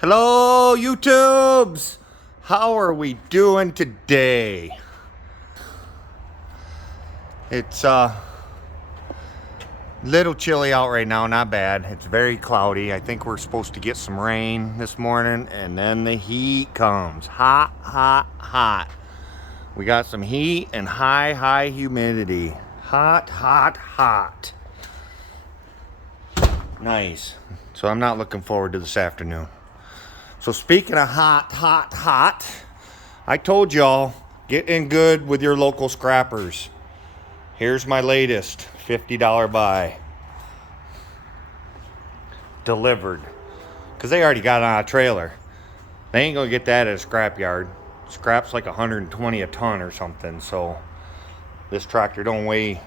Hello, YouTubes! How are we doing today? It's little chilly out right now, not bad. It's very cloudy. I think we're supposed to get some rain this morning, and then the heat comes. Hot, hot, hot. We got some heat and high humidity. Hot, hot, hot. Nice. So I'm not looking forward to this afternoon. So speaking of hot, hot, hot, I told y'all, get in good with your local scrappers. Here's my latest $50 buy. Delivered. Because they already got it on a trailer. They ain't going to get that at a scrap yard. Scrap's like 120 a ton or something. So this tractor don't weigh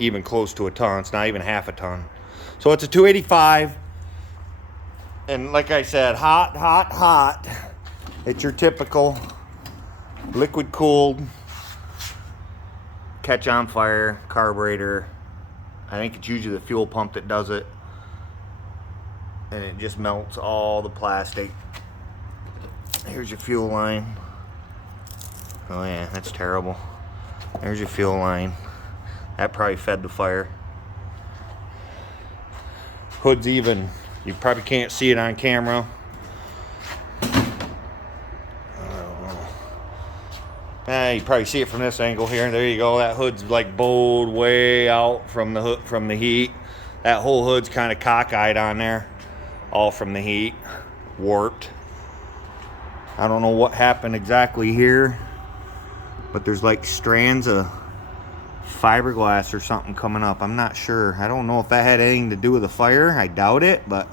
even close to a ton. It's not even half a ton. So it's a 285. And like I said, hot, hot, hot. It's your typical liquid cooled, catch on fire carburetor. I think it's usually the fuel pump that does it. And it just melts all the plastic. Here's your fuel line. Oh yeah, that's terrible. There's your fuel line. That probably fed the fire. Hood's even. You probably can't see it on camera. You probably see it from this angle here. There you go. That hood's like bowed way out from the hood, from the heat. That whole hood's kind of cockeyed on there, all from the heat, warped. I don't know what happened exactly here, but there's like strands of fiberglass or something coming up. I'm not sure. I don't know if that had anything to do with the fire. I doubt it, but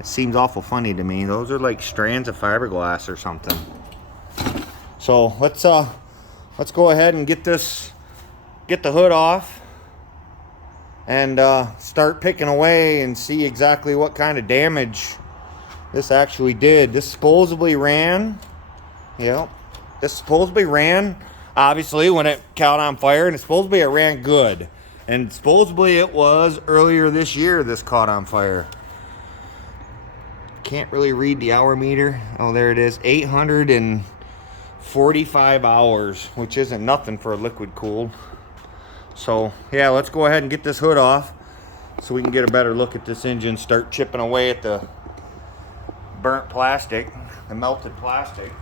it seems awful funny to me. Those are like strands of fiberglass or something. So let's go ahead and get the hood off and start picking away and see exactly what kind of damage this actually did. This supposedly ran, obviously when it caught on fire, and supposedly it ran good, and supposedly it was earlier this year this caught on fire. Can't really read the hour meter. Oh, there it is. 845 hours, which isn't nothing for a liquid cooled. So yeah, let's go ahead and get this hood off so we can get a better look at this engine, start chipping away at the burnt plastic, the melted plastic.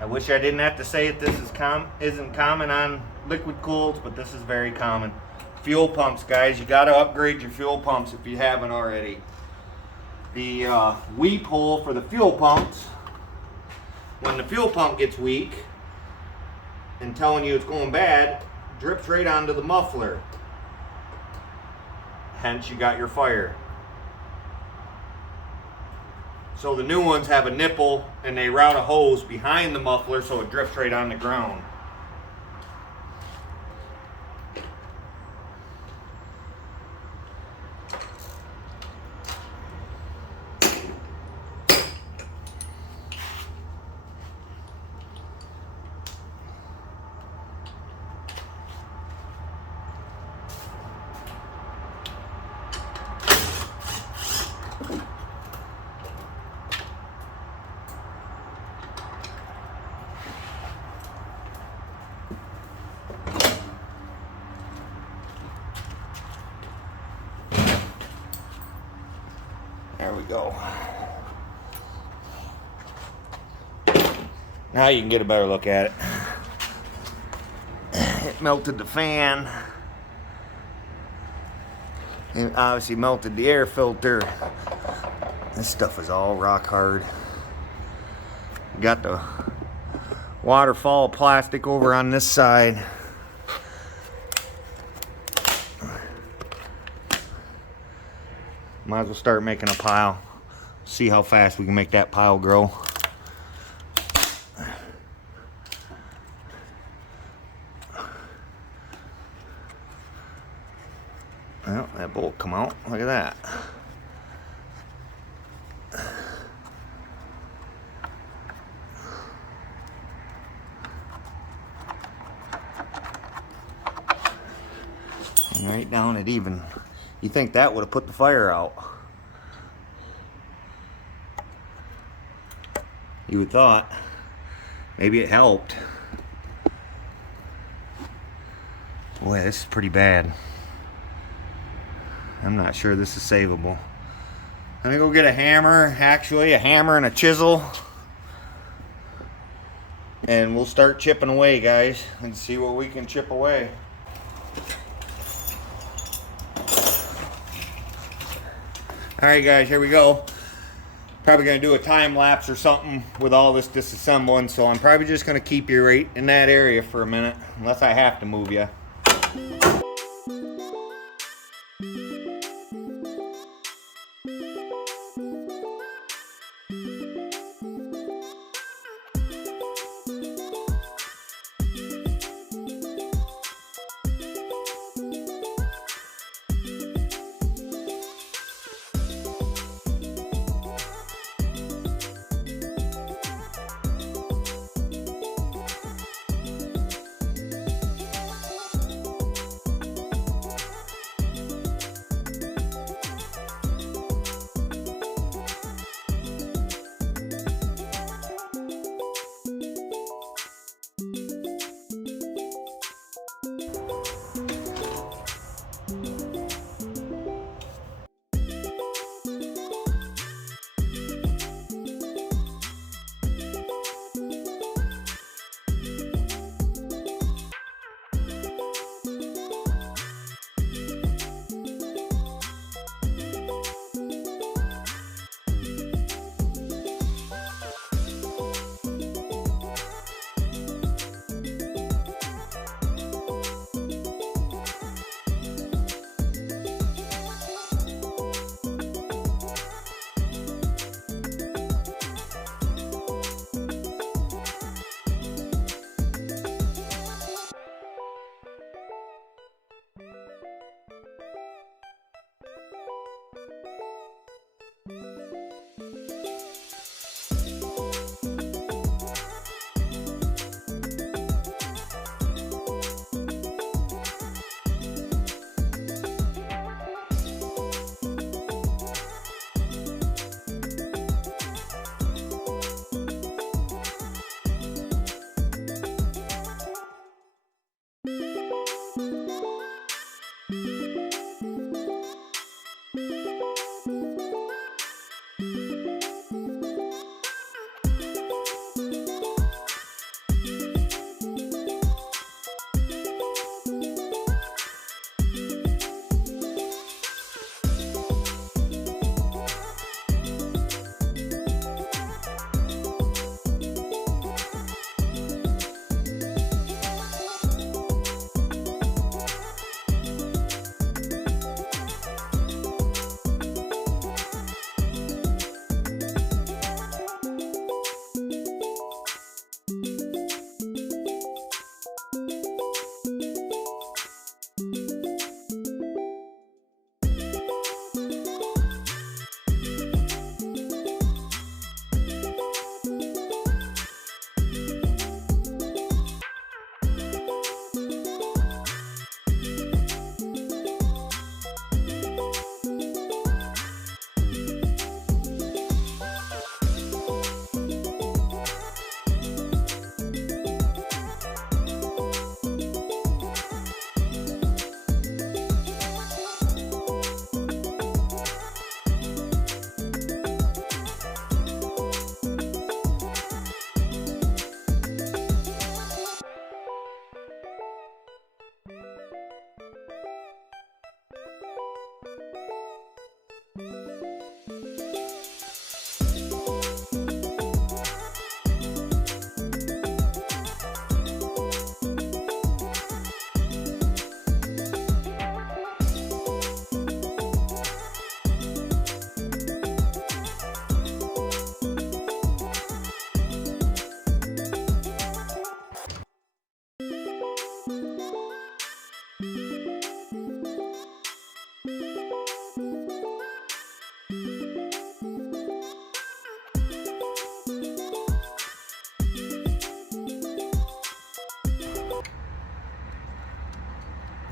I wish I didn't have to say it. This isn't common on liquid cooleds, but this is very common. Fuel pumps, guys. You got to upgrade your fuel pumps if you haven't already. The weep hole for the fuel pumps, when the fuel pump gets weak and telling you it's going bad, drips right onto the muffler. Hence, you got your fire. So the new ones have a nipple and they route a hose behind the muffler so it drips right on the ground. There we go. Now you can get a better look at it. It melted the fan. It obviously melted the air filter. This stuff is all rock hard. Got the waterfall plastic over on this side. Might as well start making a pile. See how fast we can make that pile grow. Well, that bolt come out. Look at that. Right down at even. You think that would have put the fire out. You would thought. Maybe it helped. Boy, this is pretty bad. I'm not sure this is savable. I'm gonna go get a hammer, actually, a hammer and a chisel. And we'll start chipping away, guys, and see what we can chip away. Alright guys, here we go. Probably gonna do a time lapse or something with all this disassembling, so I'm probably just gonna keep you right in that area for a minute, unless I have to move you.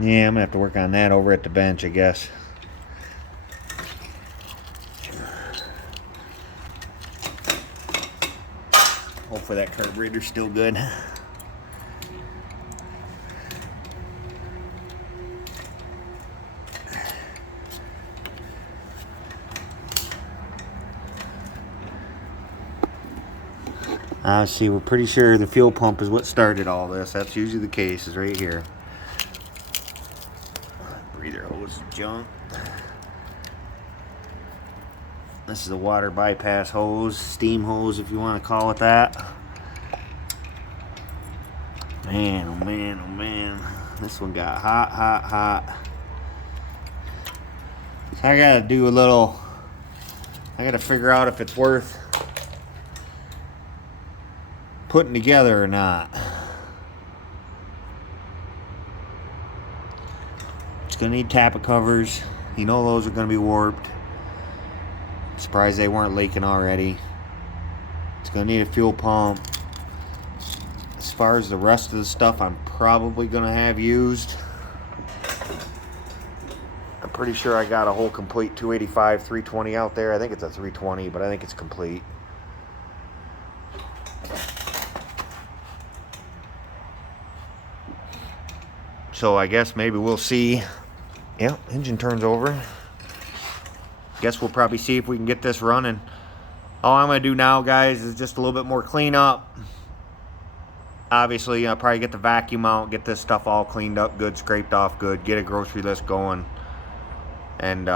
Yeah, I'm gonna have to work on that over at the bench, I guess. Hopefully that carburetor's still good. See, we're pretty sure the fuel pump is what started all this. That's usually the case, is right here. Breather hose junk. This is a water bypass hose, steam hose if you want to call it that. Man, oh man, oh man. This one got hot, hot, hot. So I gotta do a little, I gotta figure out if it's worth putting together or not. It's gonna need tappet covers. You know those are gonna be warped. Surprised they weren't leaking already. It's gonna need a fuel pump. As far as the rest of the stuff I'm probably gonna have used, I'm pretty sure I got a whole complete 285 320 out there. I think it's a 320, but I think it's complete. So I guess maybe we'll see. Yep, engine turns over. Guess we'll probably see if we can get this running. All I'm gonna do now, guys, is just a little bit more cleanup. Obviously, I'll probably get the vacuum out, get this stuff all cleaned up good, scraped off good, get a grocery list going, and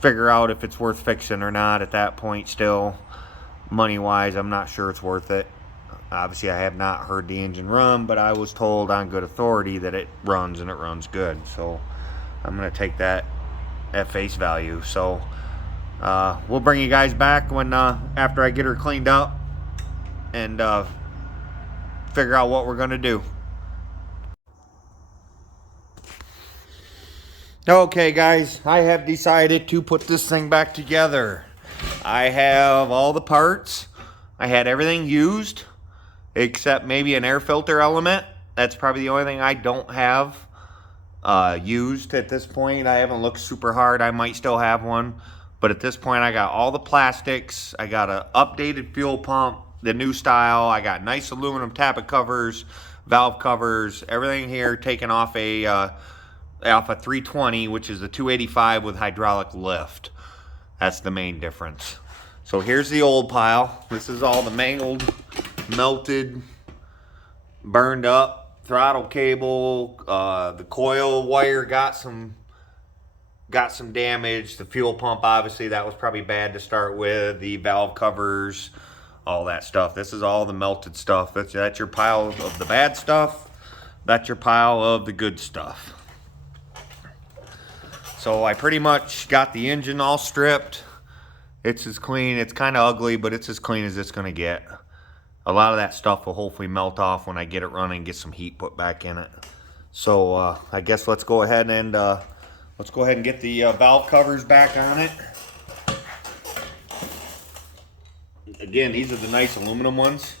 figure out if it's worth fixing or not at that point still. Money-wise, I'm not sure it's worth it. Obviously, I have not heard the engine run, but I was told on good authority that it runs, and it runs good. So I'm gonna take that at face value. So we'll bring you guys back when after I get her cleaned up and figure out what we're gonna do. Okay guys, I have decided to put this thing back together. I have all the parts. I had everything used except maybe an air filter element. That's probably the only thing I don't have used at this point. I haven't looked super hard. I might still have one, but at this point I got all the plastics. I got an updated fuel pump, the new style. I got nice aluminum tappet covers, valve covers, everything here taken off a 320, which is a 285 with hydraulic lift. That's the main difference. So here's the old pile. This is all the mangled, melted, burned up throttle cable. The coil wire got some damage. The fuel pump, obviously, that was probably bad to start with. The valve covers, all that stuff. This is all the melted stuff. That's your pile of the bad stuff. That's your pile of the good stuff. So I pretty much got the engine all stripped. It's as clean. It's kind of ugly, but it's as clean as it's going to get. A lot of that stuff will hopefully melt off when I get it running and get some heat put back in it. So I guess let's go ahead and get the valve covers back on it. Again, these are the nice aluminum ones.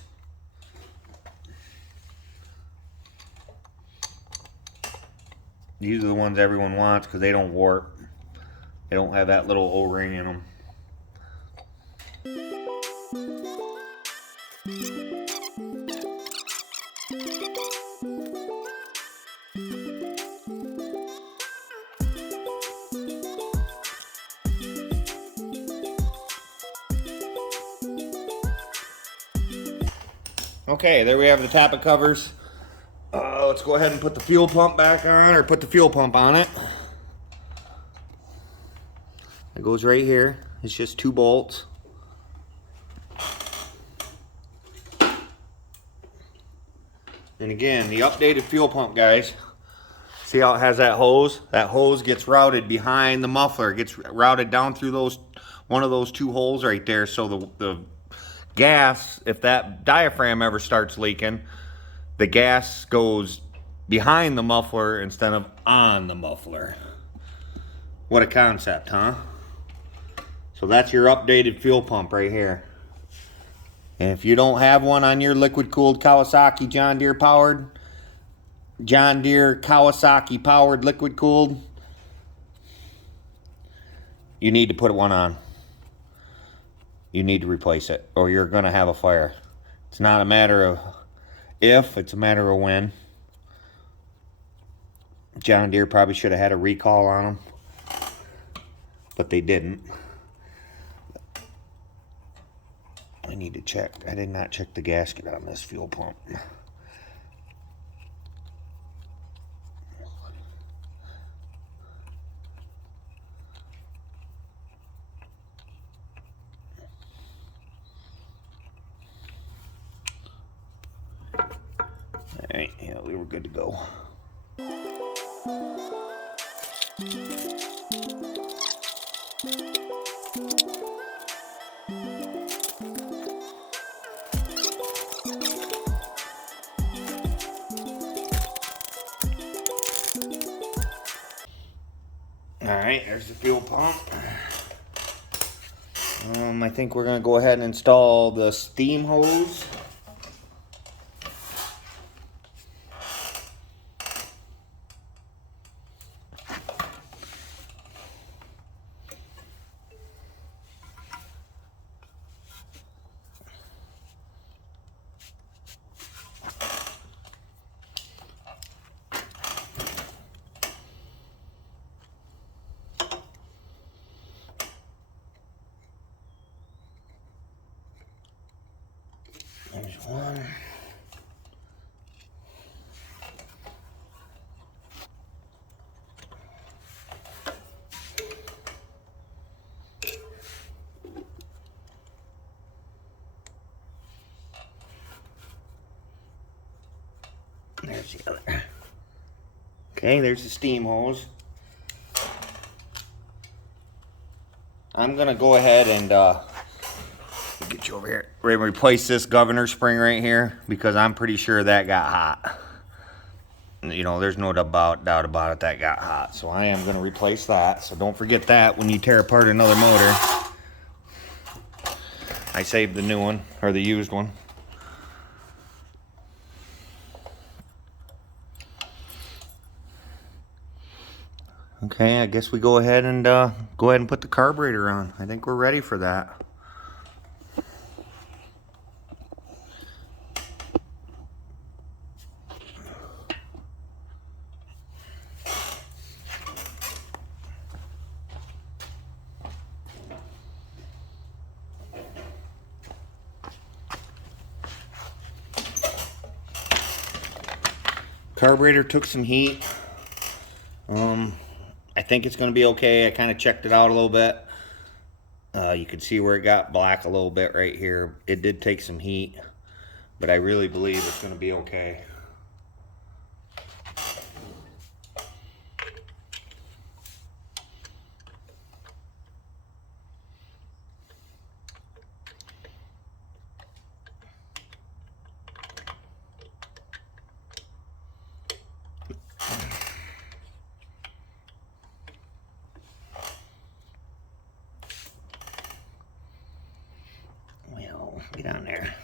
These are the ones everyone wants because they don't warp. They don't have that little O-ring in them. Okay, there we have the tappet covers. Let's go ahead and put the fuel pump back on, or put the fuel pump on it. It goes right here. It's just 2 bolts. And again, the updated fuel pump, guys. See how it has that hose? That hose gets routed behind the muffler. It gets routed down through one of those 2 holes right there. So the gas, if that diaphragm ever starts leaking, the gas goes behind the muffler instead of on the muffler. What a concept, huh? So that's your updated fuel pump right here. And if you don't have one on your liquid cooled Kawasaki John Deere powered, John Deere Kawasaki powered liquid cooled, you need to put one on. You need to replace it or you're going to have a fire. It's not a matter of if, it's a matter of when. John Deere probably should have had a recall on them, but they didn't. I need to check. I did not check the gasket on this fuel pump. Alright, yeah, we were good to go. Alright, there's the fuel pump. I think we're going to go ahead and install the steam hose. There's one. There's the other. Okay, there's the steam hose. I'm gonna go ahead and get you over here. We're gonna replace this governor spring right here because I'm pretty sure that got hot. You know, there's no doubt about it, that got hot. So I am gonna replace that. So don't forget that when you tear apart another motor. I saved the new one, or the used one. Okay, I guess we go ahead and put the carburetor on. I think we're ready for that. Carburetor took some heat. I think it's going to be okay. I kind of checked it out a little bit. You can see where it got black a little bit right here. It did take some heat, but I really believe it's going to be okay. Get on there.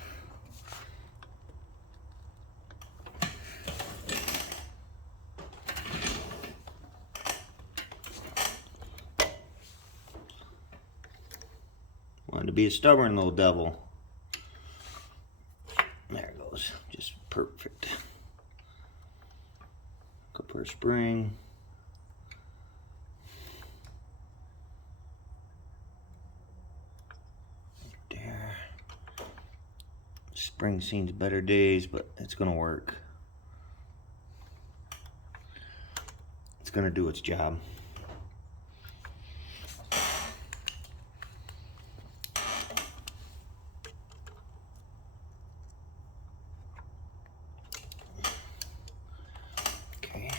Wanted to be a stubborn little devil. There it goes. Just perfect. Copper spring. There. Spring seen better days, but it's gonna work. It's gonna do its job. Okay.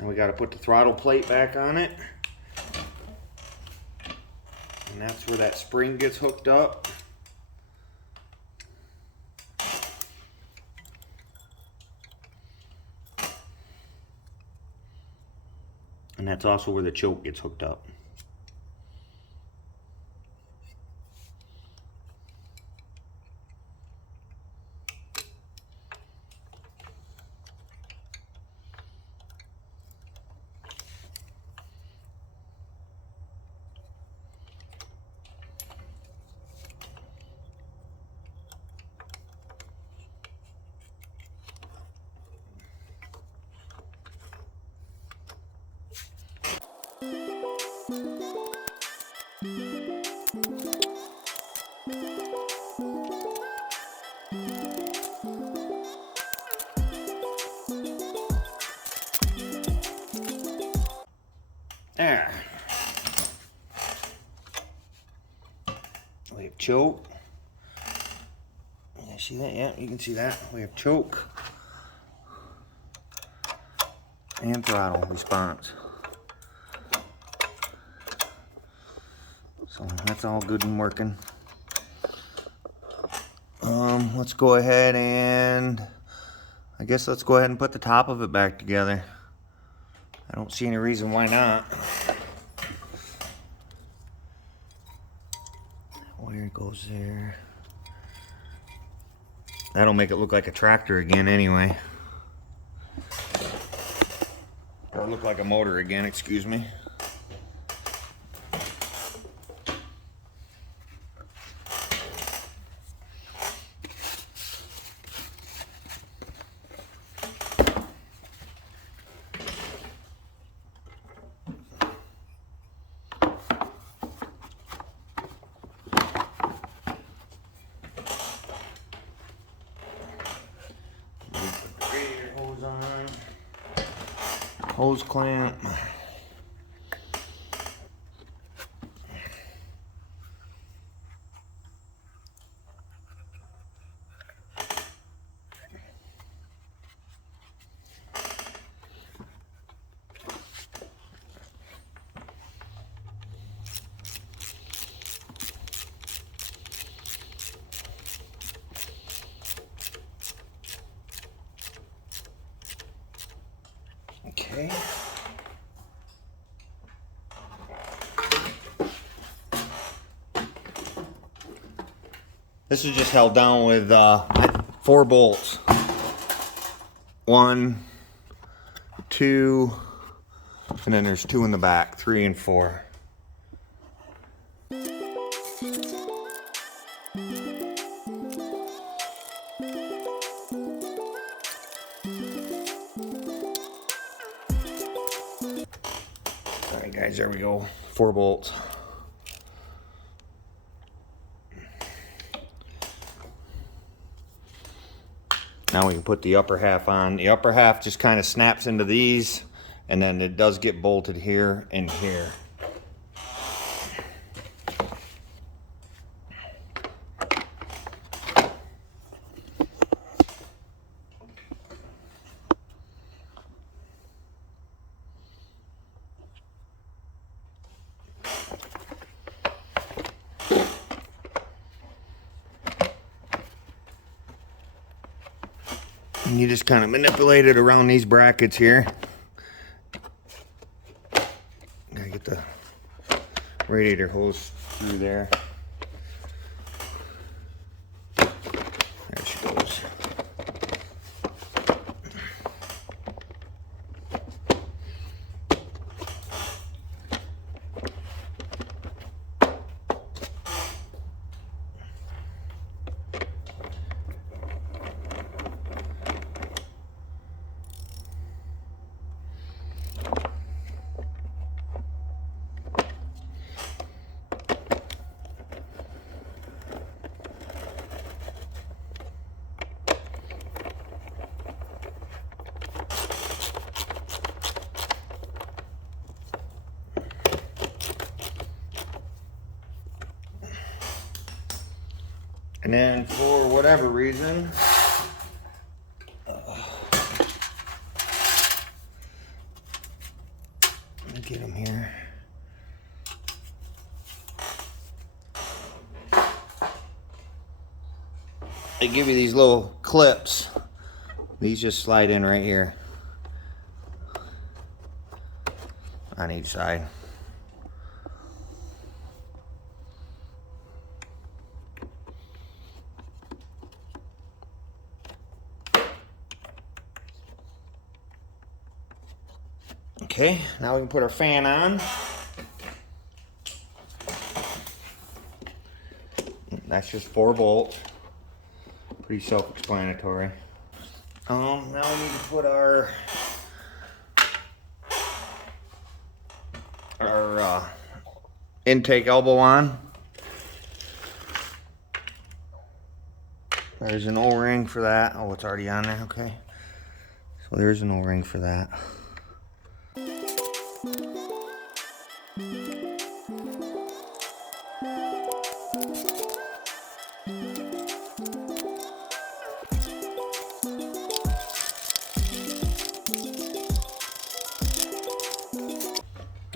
Now we gotta put the throttle plate back on it. And that's where that spring gets hooked up. And that's also where the choke gets hooked up. There. We have choke. You see that? Yeah, you can see that. We have choke and throttle response. So that's all good and working. Let's go ahead and let's go ahead and put the top of it back together. I don't see any reason why not. Wire goes there. That'll make it look like a tractor again anyway. Or look like a motor again, excuse me. Hose on. Hose clamp. Okay. This is just held down with 4 bolts. 1, 2, and then there's 2 in the back, 3 and 4. Alright guys, there we go. 4 bolts. Now we can put the upper half on. The upper half just kind of snaps into these, and then it does get bolted here and here. And you just kind of manipulate it around these brackets here. Gotta get the radiator hose through there. There she goes. And then for whatever reason, let me get them here. They give you these little clips. These just slide in right here on each side. Okay, now we can put our fan on. That's just 4 bolts. Pretty self-explanatory. Now we need to put our intake elbow on. There's an O-ring for that. Oh, it's already on there, okay. So there's an O-ring for that.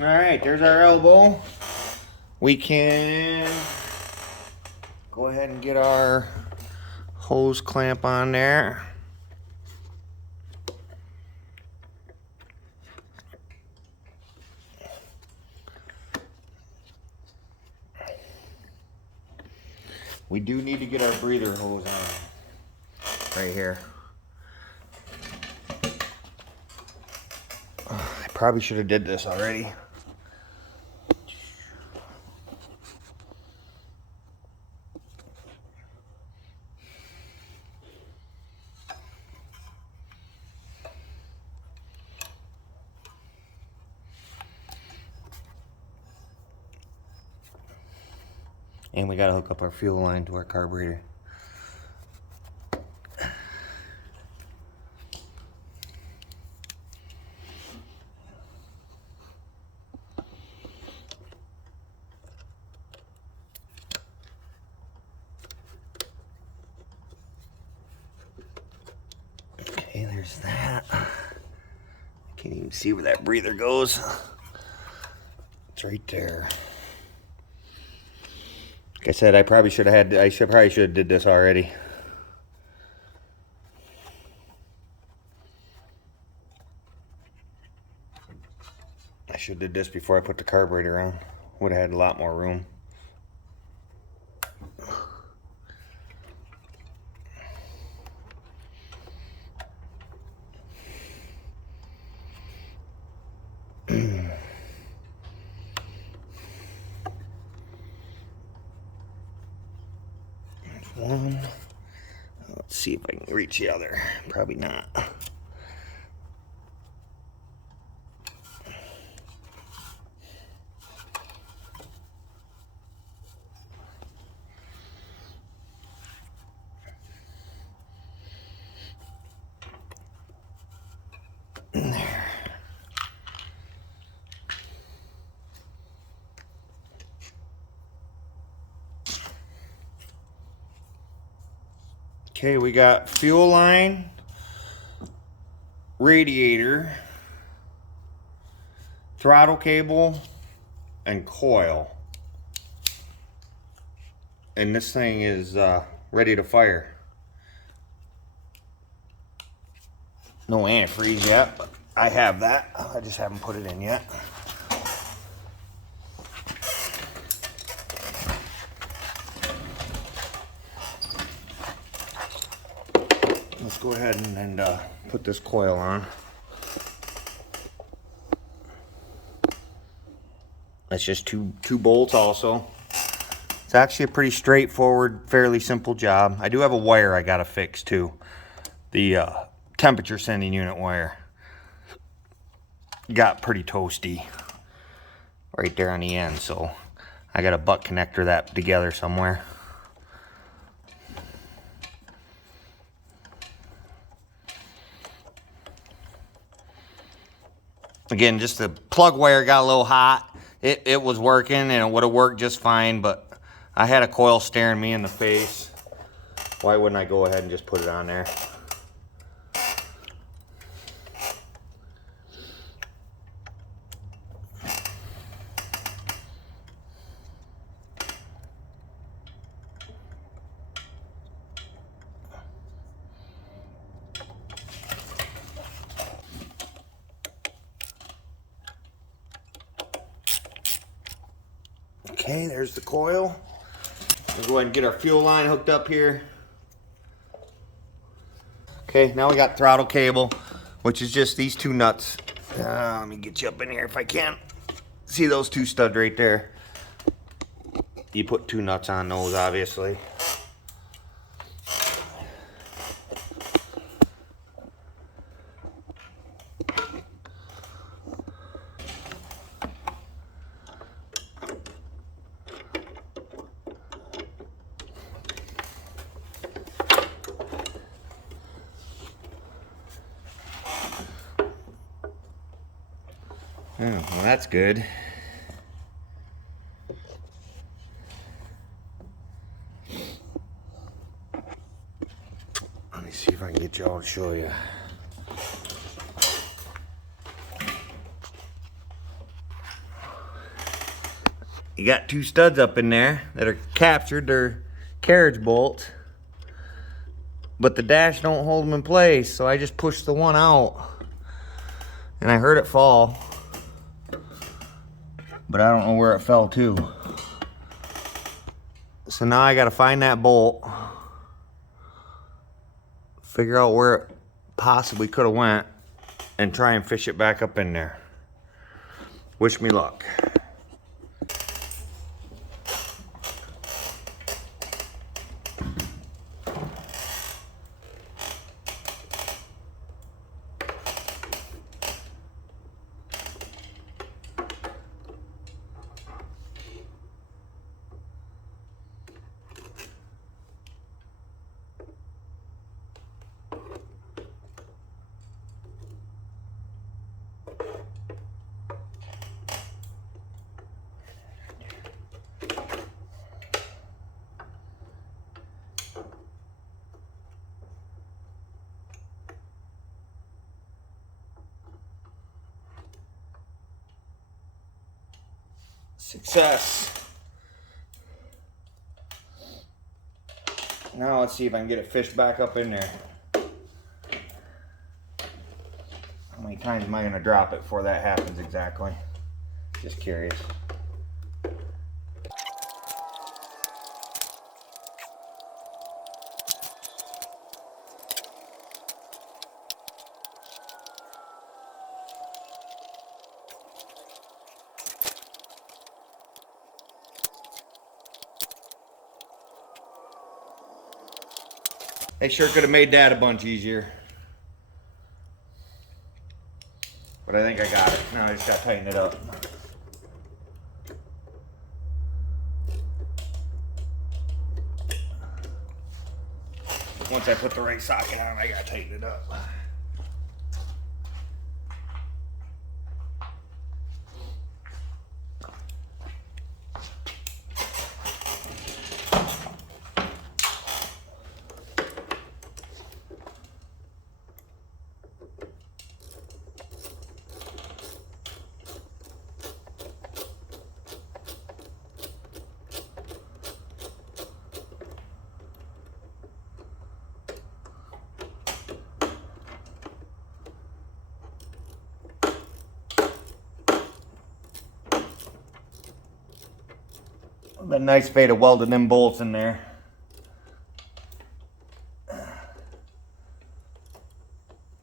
All right, there's our elbow. We can go ahead and get our hose clamp on there. We do need to get our breather hose on right here. I probably should have did this already. And we gotta hook up our fuel line to our carburetor. Okay, there's that. I can't even see where that breather goes. It's right there. Like I said, I probably should have did this already. I should have did this before I put the carburetor on. Would have had a lot more room. One. Let's see if I can reach the other. Probably not. There. Okay, we got fuel line, radiator, throttle cable, and coil. And this thing is ready to fire. No antifreeze yet, but I have that. I just haven't put it in yet. Let's go ahead and put this coil on. That's just two bolts also. It's actually a pretty straightforward, fairly simple job. I do have a wire I gotta fix too. The temperature sending unit wire got pretty toasty right there on the end, so I got a butt connector that together somewhere. Again, just the plug wire got a little hot. It was working and it would have worked just fine, but I had a coil staring me in the face. Why wouldn't I go ahead and just put it on there? Okay, there's the coil. We'll go ahead and get our fuel line hooked up here. Okay, now we got throttle cable, which is just these two nuts. Let me get you up in here if I can. See those two studs right there? You put two nuts on those, obviously. Oh, well, that's good. Let me see if I can get y'all to show you. You got two studs up in there that are captured. They're carriage bolts, but the dash don't hold them in place, so I just pushed the one out and I heard it fall, but I don't know where it fell to. So now I gotta find that bolt, figure out where it possibly could have went, and try and fish it back up in there. Wish me luck. Success. Now let's see if I can get it fished back up in there. How many times am I going to drop it before that happens exactly? Just curious. They sure could have made that a bunch easier. But I think I got it. Now I just got to tighten it up. Once I put the right socket on, I got to tighten it up. Been nice if they'd have welded them bolts in there.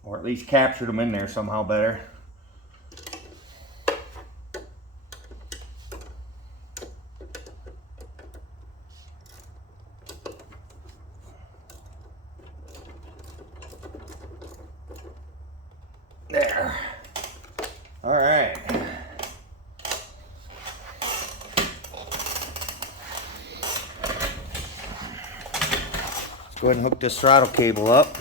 Or at least captured them in there somehow better. There. All right. Go ahead and hook this throttle cable up.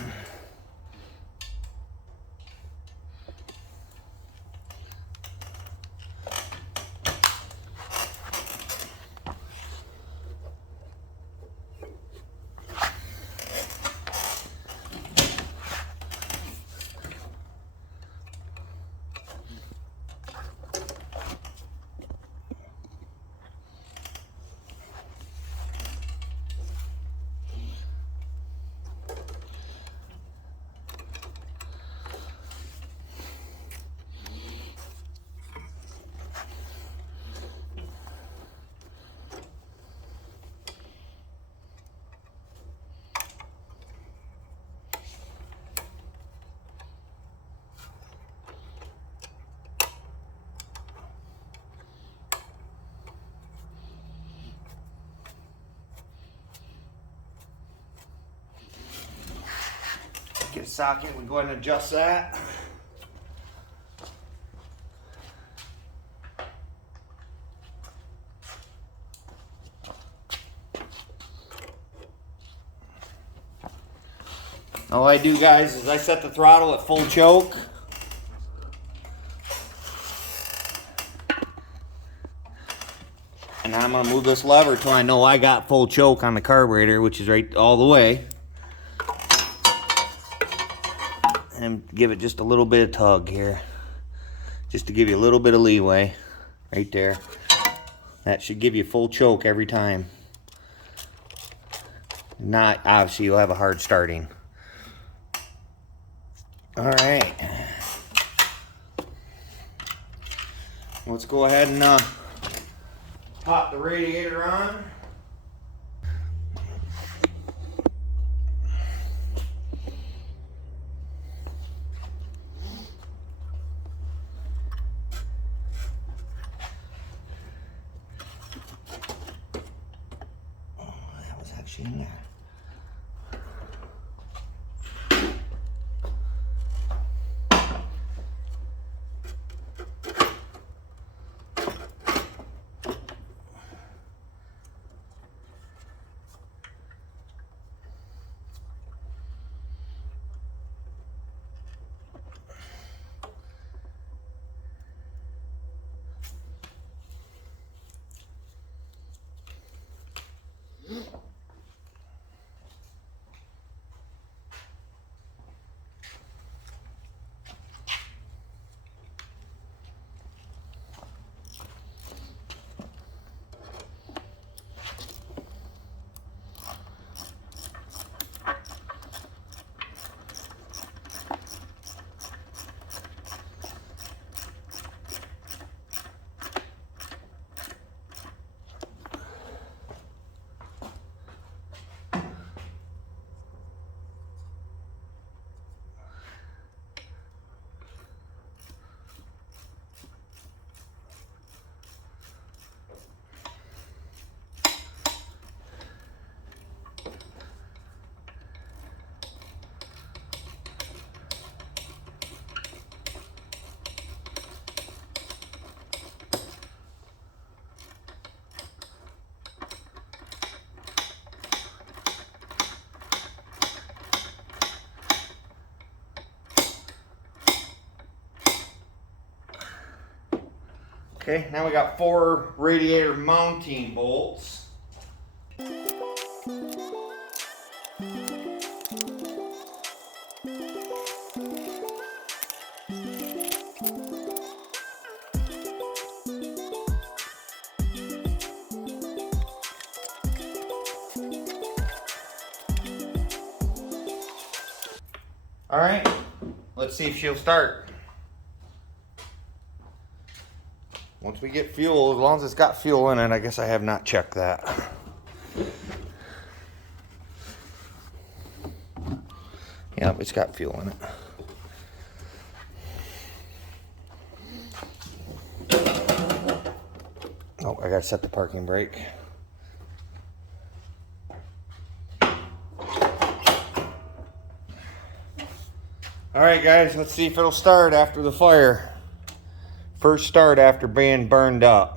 Get a socket, we go ahead and adjust that. All I do, guys, is I set the throttle at full choke. I'm gonna move this lever till I know I got full choke on the carburetor, which is right all the way. And give it just a little bit of tug here. Just to give you a little bit of leeway. Right there. That should give you full choke every time. Not, obviously you'll have a hard starting. Alright. Let's go ahead and pop the radiator on. Oh, that was actually in there. Okay, now we got 4 radiator mounting bolts. All right, let's see if she'll start. Once we get fuel, as long as it's got fuel in it, I guess I have not checked that. Yep, it's got fuel in it. Oh, I gotta set the parking brake. All right, guys, let's see if it'll start after the fire. First start after being burned up.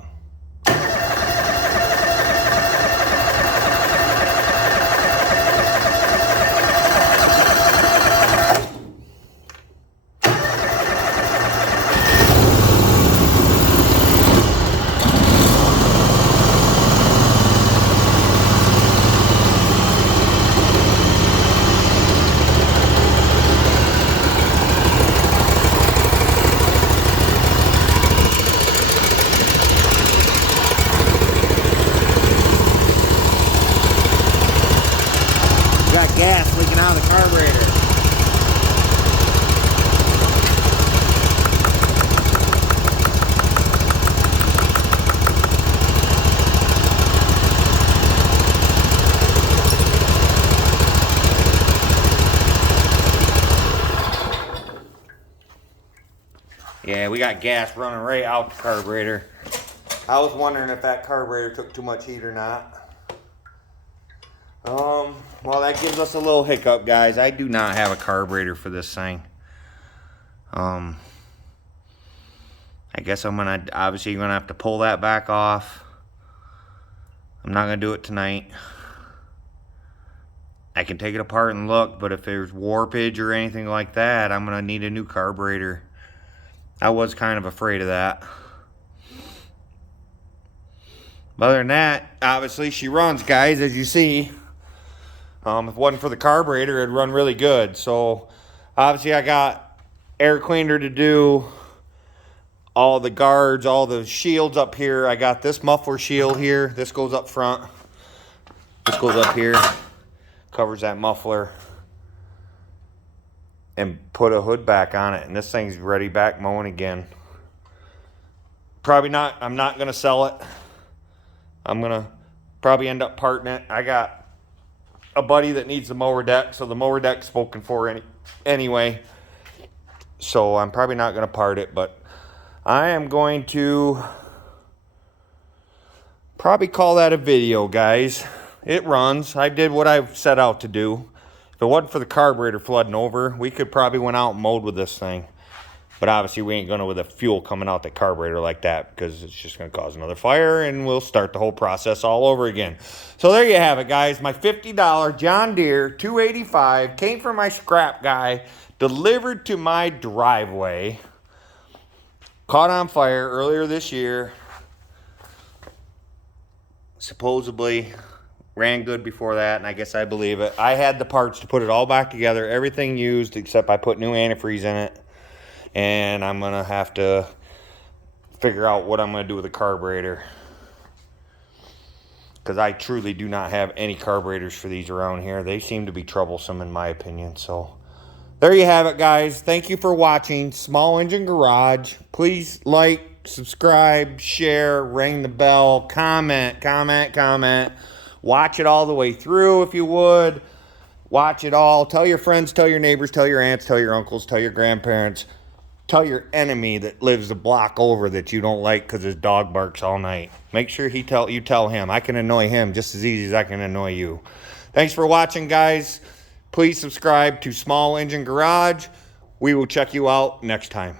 Gas leaking out of the carburetor. Yeah, we got gas running right out the carburetor. I was wondering if that carburetor took too much heat or not. Well, that gives us a little hiccup, guys. I do not have a carburetor for this thing. I guess I'm obviously gonna have to pull that back off. I'm not gonna do it tonight. I can take it apart and look, but if there's warpage or anything like that, I'm gonna need a new carburetor. I was kind of afraid of that. Other than that, obviously she runs, guys, as you see. If it wasn't for the carburetor, it'd run really good. So obviously I got air cleaner to do, all the guards, all the shields up here. I got this muffler shield here. This goes up front. This goes up here, covers that muffler, and put a hood back on it. And this thing's ready back mowing again. Probably not, I'm not gonna sell it. I'm gonna probably end up parting it. I got a buddy that needs the mower deck, so the mower deck's spoken for anyway. So I'm probably not gonna part it, but I am going to probably call that a video, guys. It runs. I did what I set out to do. If it wasn't for the carburetor flooding over, we could probably went out and mowed with this thing. But obviously we ain't gonna with the fuel coming out the carburetor like that, because it's just gonna cause another fire and we'll start the whole process all over again. So there you have it, guys. My $50 John Deere 285 came from my scrap guy, delivered to my driveway. Caught on fire earlier this year. Supposedly ran good before that, and I guess I believe it. I had the parts to put it all back together, everything used, except I put new antifreeze in it. And I'm gonna have to figure out what I'm gonna do with the carburetor, because I truly do not have any carburetors for these around here. They seem to be troublesome in my opinion. So there you have it, guys. Thank you for watching Small Engine Garage. Please like, subscribe, share, ring the bell, comment. Watch it all the way through if you would. Watch it all. Tell your friends, tell your neighbors, tell your aunts, tell your uncles, tell your grandparents. Tell your enemy that lives a block over that you don't like because his dog barks all night. Make sure you tell him. I can annoy him just as easy as I can annoy you. Thanks for watching, guys. Please subscribe to Small Engine Garage. We will check you out next time.